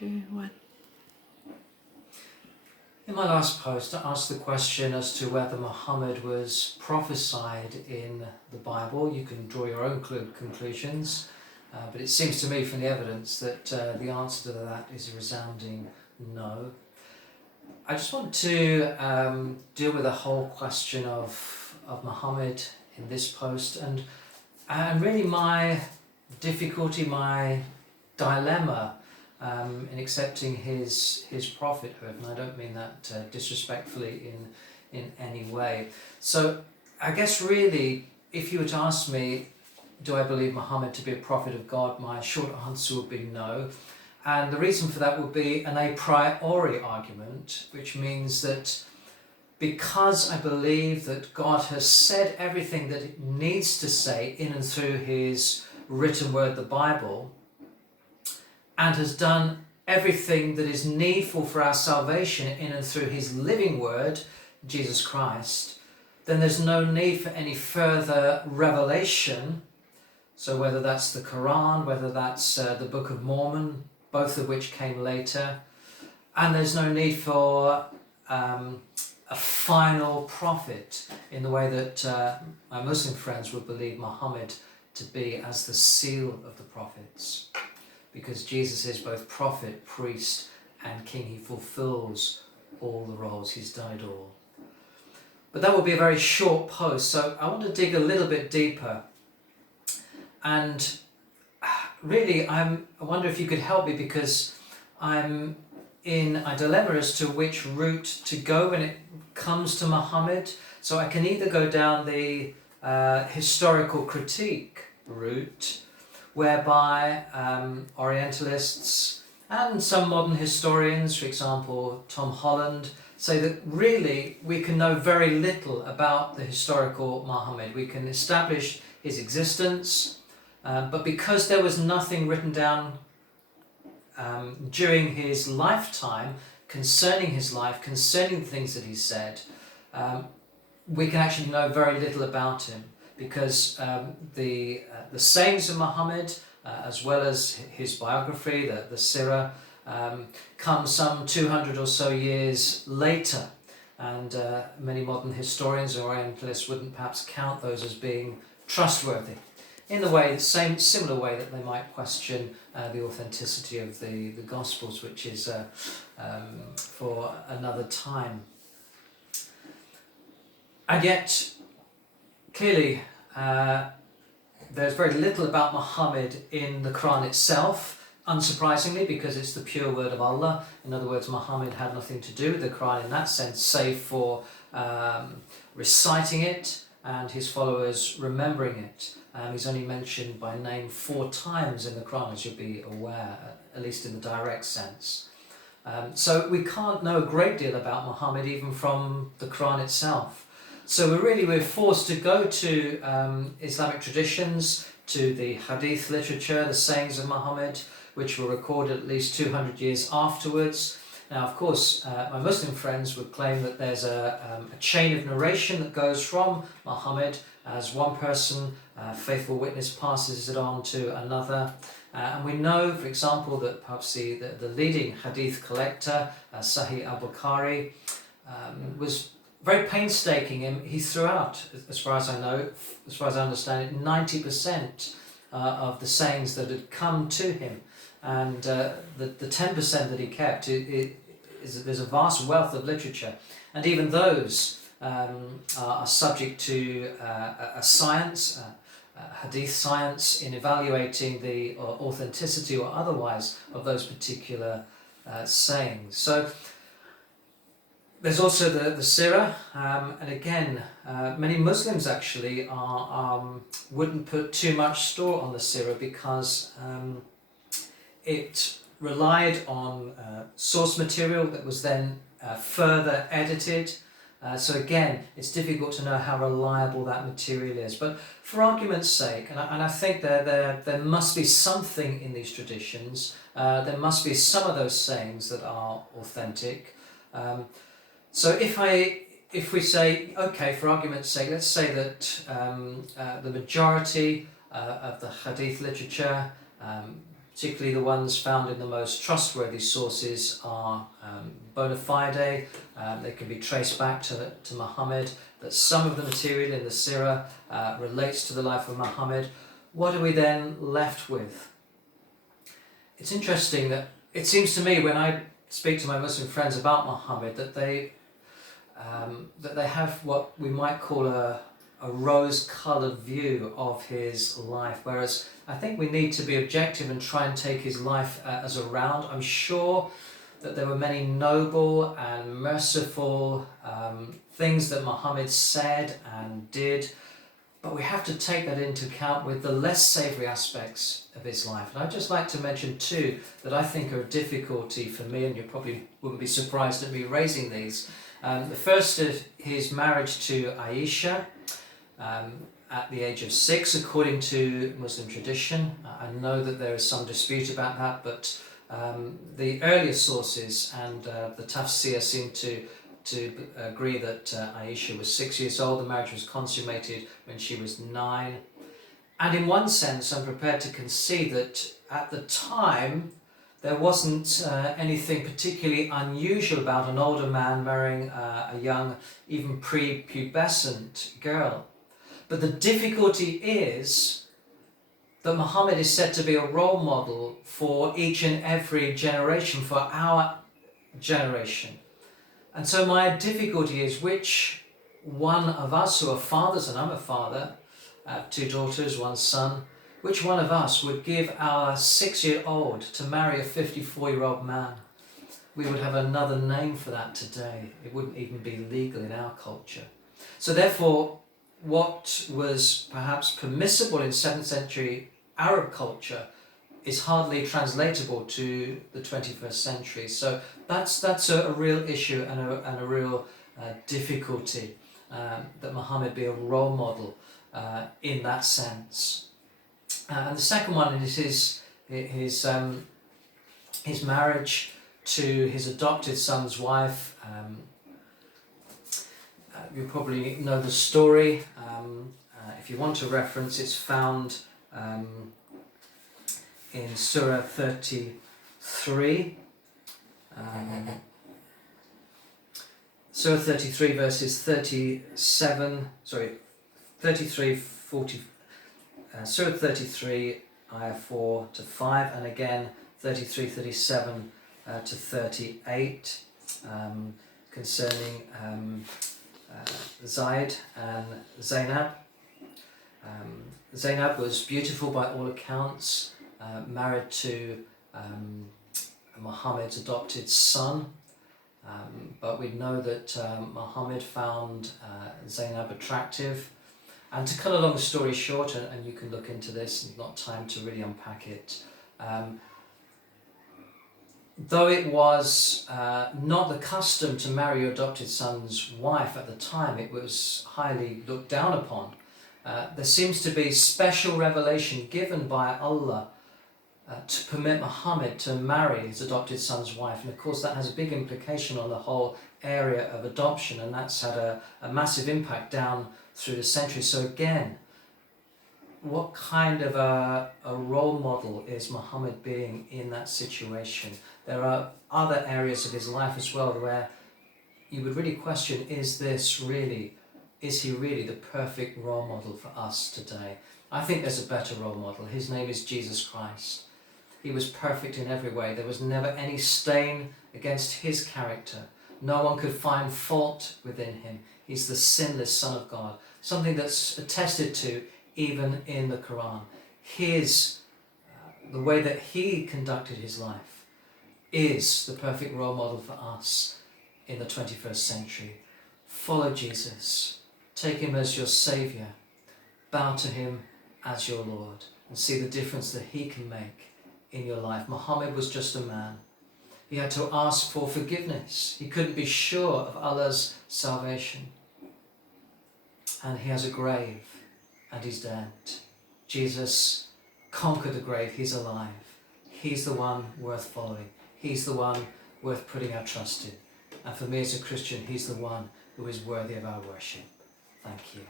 2, 1. In my last post, I asked the question as to whether Muhammad was prophesied in the Bible. You can draw your own conclusions, but it seems to me from the evidence that the answer to that is a resounding no. I just want to deal with the whole question of Muhammad in this post, and really my difficulty, my dilemma in accepting his prophethood, and I don't mean that disrespectfully in any way. So I guess really, if you were to ask me, do I believe Muhammad to be a prophet of God, my short answer would be no. And the reason for that would be an a priori argument, which means that because I believe that God has said everything that it needs to say in and through his written word, the Bible, and has done everything that is needful for our salvation in and through his living word, Jesus Christ, then there's no need for any further revelation. So whether that's the Quran, whether that's the Book of Mormon, both of which came later, and there's no need for a final prophet in the way that my Muslim friends would believe Muhammad to be, as the seal of the prophets. Because Jesus is both prophet, priest and king. He fulfills all the roles. He's done it all. But that will be a very short post, so I want to dig a little bit deeper. And really, I wonder if you could help me, because I'm in a dilemma as to which route to go when it comes to Muhammad. So I can either go down the historical critique route, whereby Orientalists and some modern historians, for example Tom Holland, say that really we can know very little about the historical Muhammad. We can establish his existence, but because there was nothing written down during his lifetime concerning his life, concerning the things that he said, we can actually know very little about him. Because the sayings of Muhammad, as well as his biography, the Sirah, come some 200 or so years later, and many modern historians or Orientalists wouldn't perhaps count those as being trustworthy, in the way, similar way that they might question the authenticity of the Gospels, which is for another time. And yet, clearly, there's very little about Muhammad in the Quran itself, unsurprisingly, because it's the pure word of Allah. In other words, Muhammad had nothing to do with the Quran in that sense, save for reciting it and his followers remembering it. He's only mentioned by name 4 times in the Quran, as you'll be aware, at least in the direct sense. So we can't know a great deal about Muhammad even from the Quran itself. So we're forced to go to Islamic traditions, to the hadith literature, the sayings of Muhammad, which were recorded at least 200 years afterwards. Now, of course, my Muslim friends would claim that there's a chain of narration that goes from Muhammad as one person, faithful witness, passes it on to another. And we know, for example, that perhaps the leading hadith collector, Sahih al-Bukhari, was very painstaking. He threw out, as far as I know, as far as I understand it, 90% of the sayings that had come to him, and the 10% that he kept, there's a vast wealth of literature, and even those are subject to a science, hadith science, in evaluating the authenticity or otherwise of those particular sayings. So there's also the Sirah, and again, many Muslims actually wouldn't put too much store on the Sirah, because it relied on source material that was then further edited. So again, it's difficult to know how reliable that material is. But for argument's sake, and I think there must be something in these traditions, there must be some of those sayings that are authentic. So if we say, okay, for argument's sake, let's say that the majority of the hadith literature particularly the ones found in the most trustworthy sources, are bona fide. They can be traced back to Muhammad, that some of the material in the Sirah relates to the life of Muhammad. What are we then left with? It's interesting that it seems to me when I speak to my Muslim friends about Muhammad that they have what we might call a rose-coloured view of his life, whereas I think we need to be objective and try and take his life as a round. I'm sure that there were many noble and merciful things that Muhammad said and did, but we have to take that into account with the less savoury aspects of his life. And I'd just like to mention two that I think are a difficulty for me, and you probably wouldn't be surprised at me raising these. The first is his marriage to Aisha at the age of 6, according to Muslim tradition. I know that there is some dispute about that, but the earlier sources and the Tafsir seem to agree that Aisha was 6 years old. The marriage was consummated when she was 9. And in one sense, I'm prepared to concede that at the time, there wasn't anything particularly unusual about an older man marrying a young, even pre-pubescent girl. But the difficulty is that Muhammad is said to be a role model for each and every generation, for our generation. And so my difficulty is which one of us who are fathers, and I'm a father, I have 2 daughters, 1 son, which one of us would give our 6-year-old to marry a 54-year-old man? We would have another name for that today. It wouldn't even be legal in our culture. So therefore, what was perhaps permissible in 7th century Arab culture is hardly translatable to the 21st century. So that's a real issue and a real difficulty, that Muhammad be a role model in that sense. And the second one is his marriage to his adopted son's wife. You probably know the story. If you want a reference, it's found in Surah 33. Surah 33 verses 40. Surah 33, ayah 4 to 5, and again 33, 37 to 38, concerning Zayd and Zainab. Zainab was beautiful by all accounts, married to Muhammad's adopted son, but we know that Muhammad found Zainab attractive. And to cut a long story short, and you can look into this, not time to really unpack it, though it was not the custom to marry your adopted son's wife at the time, it was highly looked down upon. There seems to be special revelation given by Allah to permit Muhammad to marry his adopted son's wife, and of course that has a big implication on the whole area of adoption, and that's had a massive impact down through the centuries. So again, what kind of a role model is Muhammad being in that situation? There are other areas of his life as well where you would really question, is he really the perfect role model for us today? I think there's a better role model. His name is Jesus Christ. He was perfect in every way. There was never any stain against his character. No one could find fault within him. He's the sinless Son of God, something that's attested to even in the Quran. The way that he conducted his life is the perfect role model for us in the 21st century. Follow Jesus. Take him as your Saviour. Bow to him as your Lord, and see the difference that he can make in your life. Muhammad was just a man. He had to ask for forgiveness. He couldn't be sure of Allah's salvation. And he has a grave, and he's dead. Jesus conquered the grave. He's alive. He's the one worth following. He's the one worth putting our trust in. And for me as a Christian, he's the one who is worthy of our worship. Thank you.